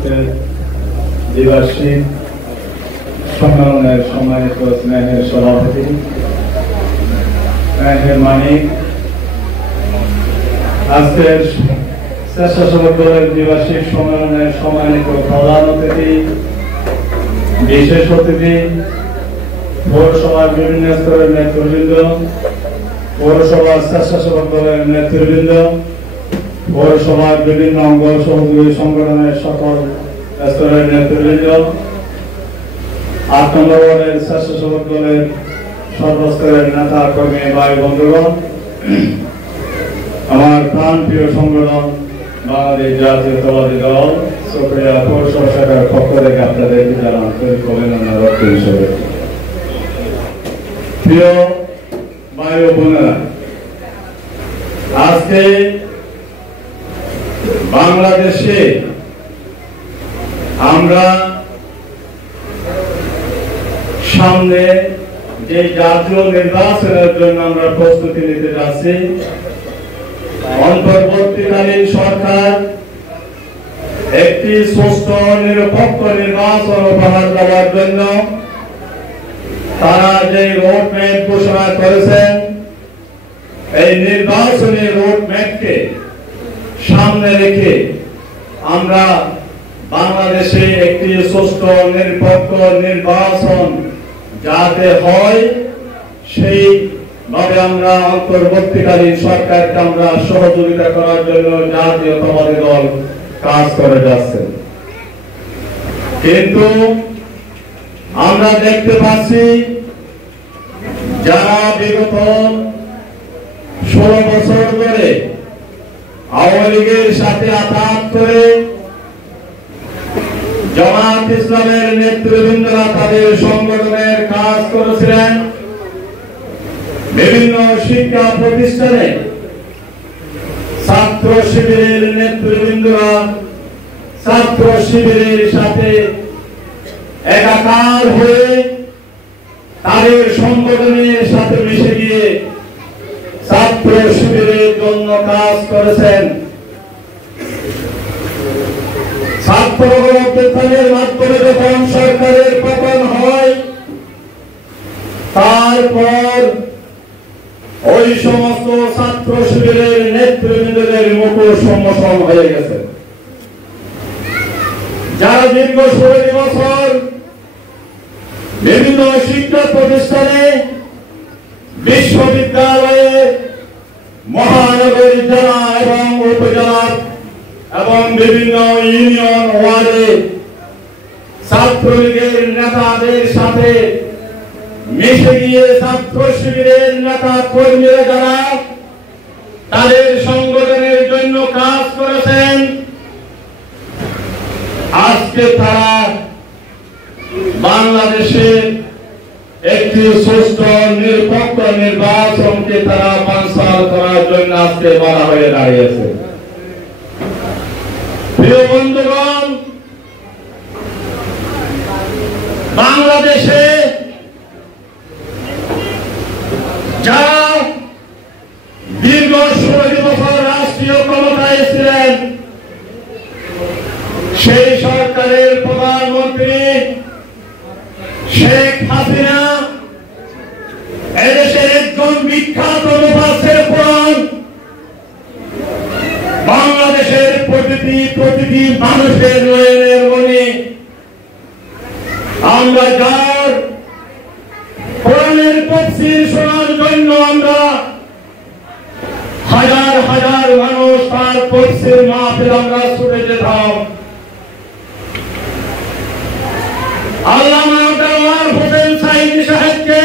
আজকের দ্বিবার্ষিক সম্মেলনের সম্মানিত স্নেহের সভাপতি স্নেহের মানিক, আজকের স্বেচ্ছাসেবক দলের দ্বিবার্ষিক সম্মেলনের সম্মানিত প্রধান অতিথি, বিশেষ অতিথি, পৌরসভার বিভিন্ন স্তরের নেতৃবৃন্দ, পৌরসভার স্বেচ্ছাসেবক দলের নেতৃবৃন্দ, পৌরসভার বিভিন্ন অঙ্গ সহযোগী সংগঠনের সকল স্তরের নেতৃবৃন্দ, 8 নম্বর ওয়ার্ডের স্বেচ্ছাসেবক দলের সর্বস্তরের নেতা কর্মী ভাই বন্ধুগণ, আমার প্রাণপ্রিয় সংগঠন বাংলাদেশ জাতীয়তাবাদী দল চকরিয়া পৌরসভা শাখার পক্ষ থেকে আপনাদের জানান আন্তরিক অভিনন্দন রক্ষা হিসেবে। প্রিয় ভাই ও বোনেরা, আজকে বাংলাদেশে আমরা সামনে যে জাতীয় নির্বাচনের জন্য আমরা প্রস্তুতি নিতে যাচ্ছি, অন্তর্বর্তীকালীন সরকার একটি সুষ্ঠু নিরপেক্ষ নির্বাচন উপহার দেওয়ার জন্য তারা যে রোডম্যাপ ঘোষণা করেছেন, এই নির্বাচনী রোডম্যাপকে সামনে রেখে আমরা বাংলাদেশে একটি সুষ্ঠু নিরপেক্ষ নির্বাচন যাতে হয় সেইভাবে আমরা অন্তর্বর্তীকালীন সরকারকে আমরা সহযোগিতা করার জন্য জাতীয়তাবাদী দল কাজ করে যাচ্ছে। কিন্তু আমরা দেখতে পাচ্ছি যারা বিগত 16 বছর ধরে আওয়ামী লীগের সাথে আঘাত করে জামাত ইসলামের নেতৃবৃন্দরা তাদের সংগঠনের কাজ করেছিলেন, বিভিন্ন শিক্ষা প্রতিষ্ঠানে ছাত্র শিবিরের নেতৃবৃন্দরা ছাত্র শিবিরের সাথে একাকার হয়ে তাদের সংগঠনের সাথে মিশে গিয়ে ছাত্র শিবিরের জন্য কাজ করেছেন। ছাত্র অভ্যুত্থানের মাধ্যমে যখন সরকারের পতন হয়, তারপর ওই সমস্ত ছাত্র শিবিরের নেতৃবৃন্দদের মুখোশ সম্মোচন হয়ে গেছে। যারা দীর্ঘ 16 বছর বিভিন্ন শিক্ষা প্রতিষ্ঠানে, বিশ্ববিদ্যালয়ে, মহানগরী জেলা এবং উপজেলা এবং বিভিন্ন ইউনিয়ন ওয়ার্ডে ছাত্রলীগের নেতাদের সাথে মিশে গিয়ে ছাত্র শিবিরের নেতা কর্মীরা যারা তাদের সংগঠনের জন্য কাজ করেছেন, আজকে তারা বাংলাদেশে একটি সুষ্ঠু নিরপেক্ষ নির্বাচনকে তারা বানচাল করার জন্য আজকে বাধা হয়ে দাঁড়িয়েছে। প্রিয় বন্ধুগণ, বাংলাদেশে যারা দীর্ঘ 16 বছর রাষ্ট্রীয় ক্ষমতায় ছিলেন, সেই সরকারের প্রধানমন্ত্রী শেখ হাসিনা এদেশের একজন বিখ্যাত মুফাসসির কোরআন, বাংলাদেশের প্রতিটি মানুষের নয়নের মনে আমরা যার কোরআনের তাফসীর শোনার জন্য আমরা হাজার হাজার মানুষ তার তাফসীর মাহফিল আমরা ছুটে যেতাম। আল্লামা দেওয়ার হোসেন সাঈদী সাহেবকে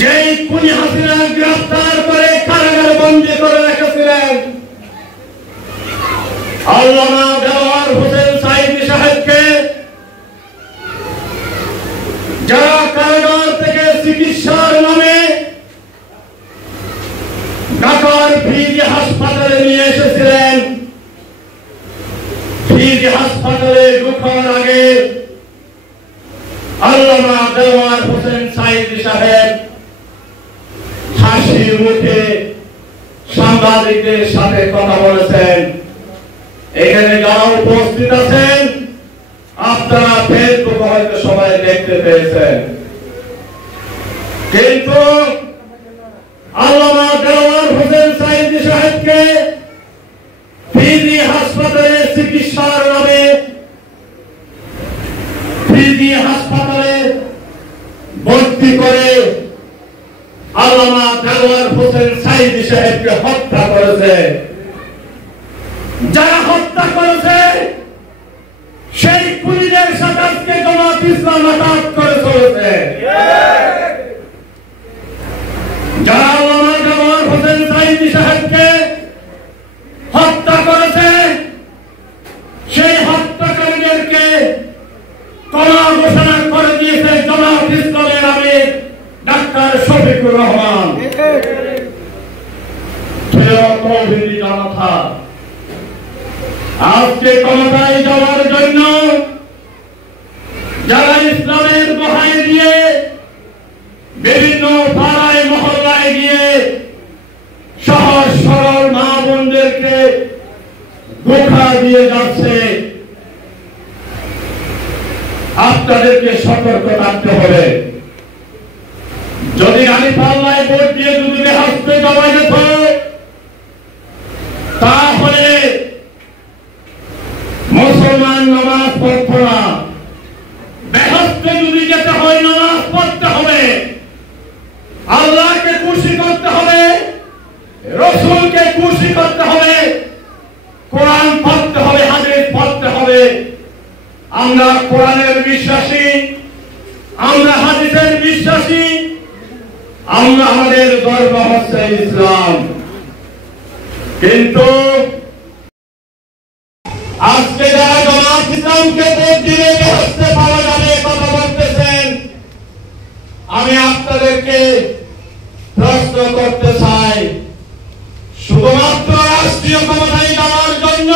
যেই খুনি হাসিনা গ্রেফতার করে কারাগারে বন্দী করে রেখেছিলেন, আল্লামা দেওয়ার হোসেন সাঈদী সাহেবকে যারা কারাগার থেকে চিকিৎসার নামে ঢাকার ফিজি হাসপাতালে নিয়ে এসেছিলেন, ফিজি হাসপাতালে ঢোকার আগে আল্লামা দেওয়ার হোসেন সাঈদী সাহেব হাসি মুখে সাংবাদিকদের সাথে কথা বলেছেন, এখানে যারা উপস্থিত আছেন, আপনারা ফেসবুকে হয়তো সবাই দেখতে পেয়েছেন। কিন্তু আল্লামা দেওয়ার হোসেন সাঈদী সাহেবকে ফিজি হাসপাতালে চিকিৎসার নামে ফিজি হাসপাতালে ভর্তি করে আল্লামা দেওয়ার হোসেন সাঈদী সাহেবকে হত্যা করেছে। যারা হত্যা করেছে সেই খুনিদের সাথে আজকে জামাত ইসলাম আঘাত করে চলেছে। যারা আল্লামা দেওয়ার হোসেন সাঈদী সাহেবকে হত্যা করেছে সেই হত্যাকারীদেরকে ক্ষমা ঘোষণা করে দিয়েছে জামাত ইসলামের আমির ডাক্তার শফিকুর রহমান। জনতা আজকে ক্ষমতায় যাওয়ার জন্য যারা ইসলামের দোহাই দিয়ে বিভিন্ন পাড়ায় মহল্লায় গিয়ে সহজ সরল মা বোনদেরকে ধোঁকা দিয়ে যাচ্ছে, আপনাদেরকে সতর্ক থাকতে হবে। যদি গাড়ি পাল্লায় ভোট দিয়ে যদি বেহস্তে যাওয়া যেত তাহলে মুসলমান নামাজ পড়তো না। বেহস্তে যদি যেতে হয় নামাজ পড়তে হবে, আল্লাহকে খুশি করতে হবে, রসুলকে খুশি করতে হবে, কোরআন পড়তে হবে, হাদিস পড়তে হবে। আমরা কোরআনের বিশ্বাসী, আমরা হাদিসের বিশ্বাসী, আমরা আমাদের ধর্ম হচ্ছে ইসলাম। কিন্তু আজকে যারা জামাত ইসলামকে ভোট দিলে বেহেশতে পাওয়া যাবে কথা বলতেছেন, আমি আপনাদেরকে প্রশ্ন করতে চাই, শুধুমাত্র রাষ্ট্রীয় ক্ষমতায় যাওয়ার জন্য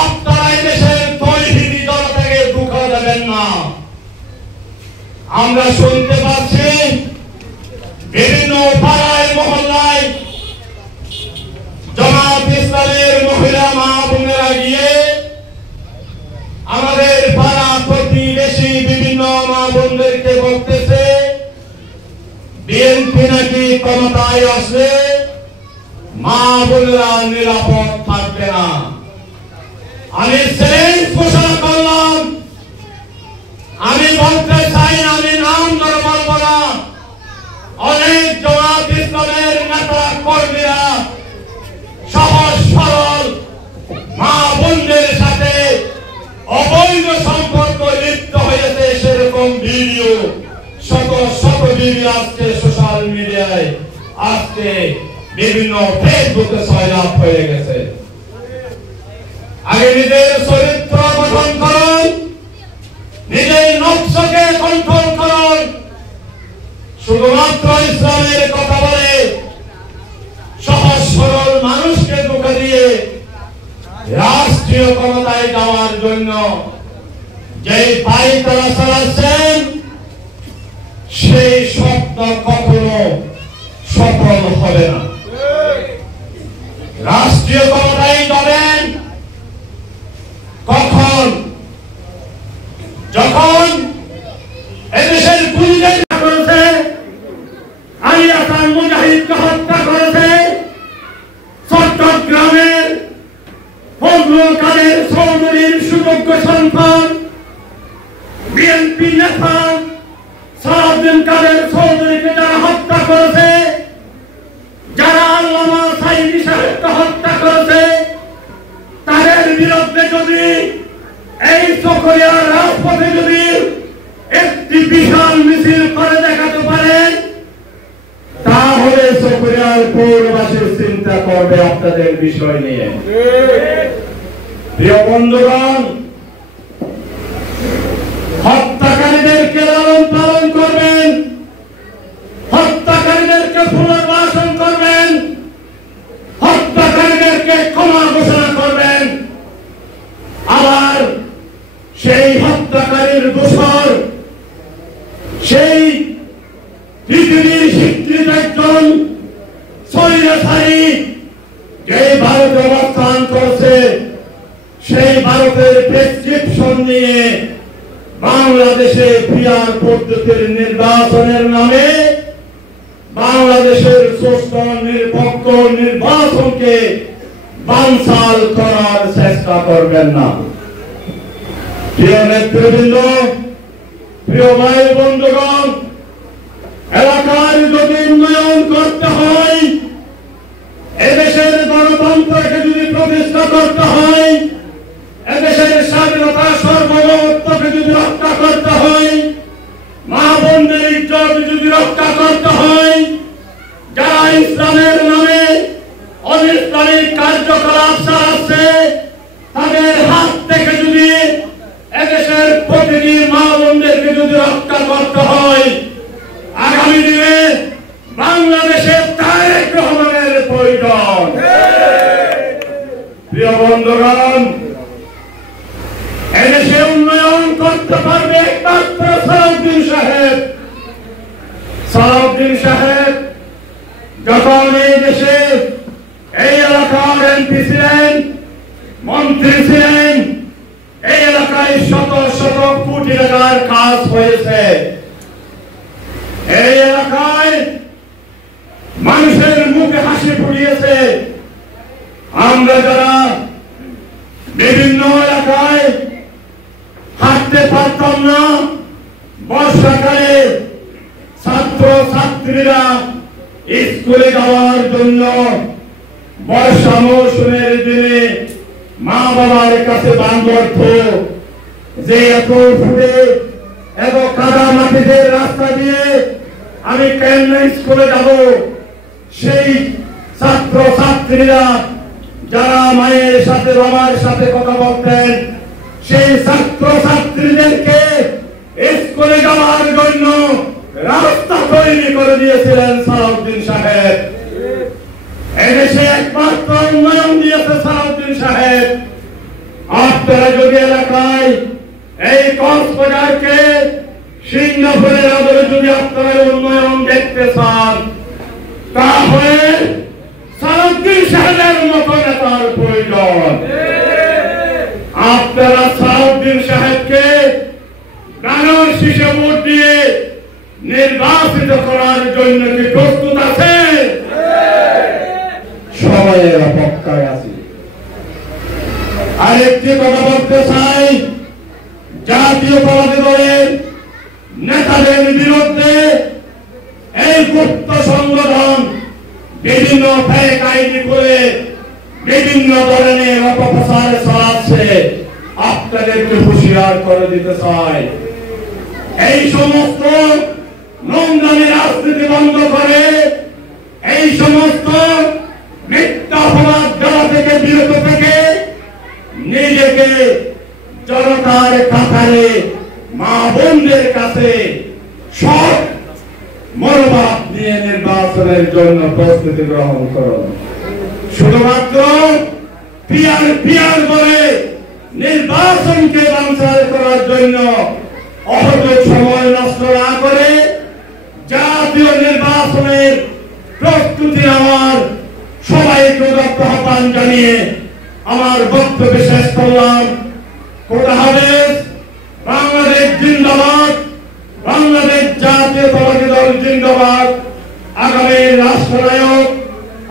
আপনারা এই দেশের তৌহিদি জনতাকে ধোঁকা দেবেন না। আমরা শুনতে পাচ্ছি বিভিন্ন পাড়ায় মহল্লায় জামাত ইসলামের মহিলা মা বোনেরা গিয়ে আমাদের পাড়া প্রতিবেশী বিভিন্ন মা বোনদেরকে বলতেছে বিএনপি নাকি ক্ষমতায় আসলে মা বোনেরা নিরাপদ থাকবে না। আমি চ্যালেঞ্জ ঘোষণা করলাম, আমি বলতে চাই, আমি নাম ধরে বলব না, অনেক জামাত ইসলামের নেতা কর্মীরা সহজ সরল মা বোনদের সাথে অবৈধ সম্পর্ক লিপ্ত হয়েছে, সেরকম ভিডিও শত শত ভিডিও আজকে সোশ্যাল মিডিয়ায় আজকে বিভিন্ন ফেসবুকে ছড়ানো হয়ে গেছে। আগে নিজের চরিত্র গঠন করুন, নিজের নকশাকে কন্ট্রোল করুন। শুধুমাত্র ইসলামের কথা বলে সহজ সরল মানুষকে ধোঁকা দিয়ে রাষ্ট্রীয় ক্ষমতায় যাওয়ার জন্য যে পায়তারা চালাচ্ছেন সেই স্বপ্ন কখনো সফল হবে না। রাষ্ট্রীয় ক্ষমতায় যাবেন কখন? যখন এদেশের গুলিদের করেছে, আলী হাসান মুজাহিদকে হত্যা করেছে, চট্টগ্রামের ফজলুল কাদের চৌধুরীর সুযোগ্য সন্তান বিএনপি নেতা সালাউদ্দিন কাদের চৌধুরীকে যারা হত্যা করেছে, যারা আল্লামা সাঈদী সাহেবকে হত্যা করেছে, তাদের বিরুদ্ধে যদি এই চকরিয়ার রাজপথে যদি একটি বিশাল মিছিল করে দেখাতে পারেন তাহলে চকরিয়ার পৌরবাসী চিন্তা করবে আপনাদের বিষয় নিয়ে। প্রিয় বন্ধুগণ, হত্যাকারীদেরকে লালন পালন করবেন, হত্যাকারীদেরকে পুনর্বাসন করবেন, হত্যাকারীদেরকে ক্ষমা ঘোষণা করবেন। আবার সেই হত্যাকারীর দোষর সেই পৃথিবীর স্বীকৃত একজন স্বৈরাচারী যে ভারতে অবস্থান করছে সেই ভারতের প্রেসক্রিপশন নিয়ে বাংলাদেশে পিআর পদ্ধতির নির্বাচনের নামে বাংলাদেশের সুষ্ঠু নিরপেক্ষ নির্বাচনকে বানচাল করার চেষ্টা করবেন না। প্রিয় নেতৃবৃন্দ, প্রিয় ভাই বন্ধুগণ, এলাকার যদি উন্নয়ন করতে হয়, এদেশের গণতন্ত্রকে যদি প্রতিষ্ঠা করতে হয়, এদেশের স্বাধীনতা সার্বভৌমত্বকে যদি রক্ষা করতে হয়, মা বোনদের ইজ্জত যদি রক্ষা করতে হয়, যারা ইসলামের নামে অনিসলামিক কার্যকলাপ চালাচ্ছে তাদের হাত থেকে যদি এদেশের প্রতিটি মা বোনদেরকে যদি রক্ষা করতে হয়, আগামী দিনে বাংলাদেশের তারেক রহমানের প্রয়োজন। প্রিয় বন্ধুগণ, এদেশে উন্নয়ন করতে পারবে একমাত্র সালাউদ্দিন সাহেব। সালাউদ্দিন সাহেব যখন এই দেশে এই এলাকার এমপি ছিলেন, মন্ত্রী ছিলেন, এই এলাকায় শত শত কোটি টাকার কাজ হয়েছে। এই এলাকায় মানুষের মুখে হাসি ফুটিয়েছে। আমরা যারা বিভিন্ন এলাকায় হাঁটতে পারতাম না, বর্ষাকালে ছাত্র ছাত্রীরা স্কুলে যাওয়ার জন্য বর্ষা মৌসুমের দিনে মা বাবার কাছে বান্ধব যে এত ফুটে এত কাদা মাটিতে রাস্তা দিয়ে আমি কেন স্কুলে যাব, সেই ছাত্র ছাত্রীরা যারা মায়ের সাথে বাবার সাথে কথা বলতেন, সেই ছাত্র ছাত্রীদেরকে স্কুলে যাওয়ার জন্য রাস্তা তৈরি করে দিয়েছিলেন সালাউদ্দিন সাহেব। এদেশে একমাত্র উন্নয়ন দিয়েছে সালাউদ্দিন সাহেব। আপনারা যদি এলাকায় এই কক্সবাজারকে সিঙ্গাপুরের আদলে যদি আপনারা উন্নয়ন দেখতে চান, তাহলে সালাউদ্দিন সাহেবের মতো নেতার প্রয়োজন। আপনারা সালাউদ্দিন সাহেবকে গানের শীষে ভোট দিয়ে নির্বাচিত করার জন্য কি প্রস্তুত আছে? সবাই অপেক্ষায় আছে। আরেকটি কথা বলতে চাই, জাতীয়তাবাদী দলের নেতাদের বিরুদ্ধে এই গুপ্ত সংগঠন বিভিন্ন ফেক আইডি করে বিভিন্ন ধরনের অপপ্রচার চালাচ্ছে। আপনাদেরকে হুঁশিয়ার করে দিতে চাই, এই সমস্ত নোংরামি রাজনীতি বন্ধ করে এই সমস্ত মিথ্যা অপবাদ দেওয়া থেকে বিরত থেকে নিজেকে জনতার কাতারে মা বোনদের কাছে সব মনোভাব নিয়ে নির্বাচনের জন্য প্রস্তুতি গ্রহণ করুন। শুধুমাত্র পিয়ার বলে নির্বাচনকে বানচাল করার জন্য অহেতুক সময় নষ্ট না করে জাতীয় নির্বাচনের প্রস্তুতি নেওয়ার সবাইকে উদাত্ত আহ্বান জানিয়ে আমার বক্তব্য শেষ করলাম। খোদা হাফেজ। বাংলাদেশ জিন্দাবাদ, বাংলাদেশ জাতীয়তাবাদী দল জিন্দাবাদ। আগামীর রাষ্ট্রনায়ক,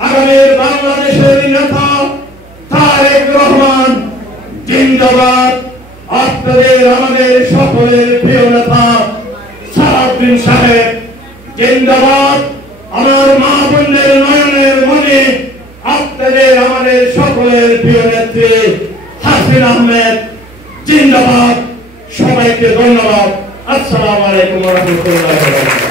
আগামীর বাংলাদেশের নেতা তারেক রহমান জিন্দাবাদ। আপনাদের আমাদের সকলের প্রিয় নেতা সালাউদ্দিন সাহেব জিন্দাবাদ। আমার মা বোনদের নয়নের মনে আপনাদের আমাদের সকলের প্রিয় নেত্রী হাসিনা আহমেদ জিন্দাবাদ। সবাইকে ধন্যবাদ। আসসালামু আলাইকুম ওয়া রাহমাতুল্লাহি ওয়া বারাকাতুহু।